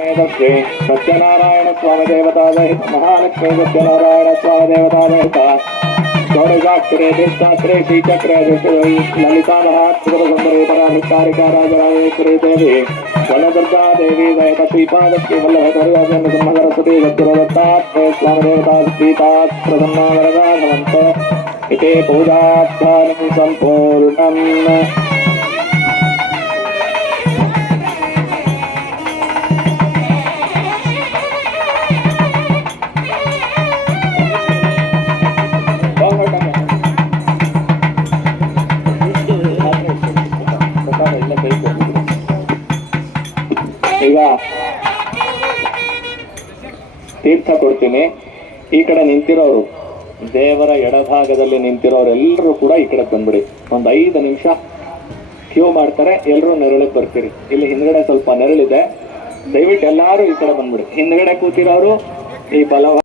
सत्यनारायण स्वामी देवतादहित महालक्ष्मी सत्यनारायण स्वामी देवतादहित षोडशाक्षरे तीर्थाक्षरे श्रीचक्रे ललिता महात्सुंदरी पराधिकारिका राजराजेश्वरी देवी वनदुर्गा देवी दयित श्रीपादश्री वल्लभधर्याजन सरस्वती सत्यदत्तात्रे स्वामी देवता सीता प्रसन्ना वरदा भवन्तु इति पूजाध्यानं सम्पूर्णम्। ಈಗ ತೀರ್ಥ ಕೊಡ್ತೀನಿ. ಈ ಕಡೆ ನಿಂತಿರೋರು, ದೇವರ ಎಡಭಾಗದಲ್ಲಿ ನಿಂತಿರೋರೆಲ್ಲರೂ ಕೂಡ ಈ ಕಡೆ ಬಂದ್ಬಿಡಿ. ಒಂದು 5 ನಿಮಿಷ ಕ್ಯೂ ಮಾಡ್ತಾರೆ, ಎಲ್ಲರೂ ನೆರಳಿಗೆ ಬರ್ತೀರಿ. ಇಲ್ಲಿ ಹಿಂದ್ಗಡೆ ಸ್ವಲ್ಪ ನೆರಳಿದೆ, ದಯವಿಟ್ಟು ಎಲ್ಲರೂ ಈ ಕಡೆ ಬಂದ್ಬಿಡಿ. ಹಿಂದ್ಗಡೆ ಕೂತಿರೋರು ಈ ಬಲವ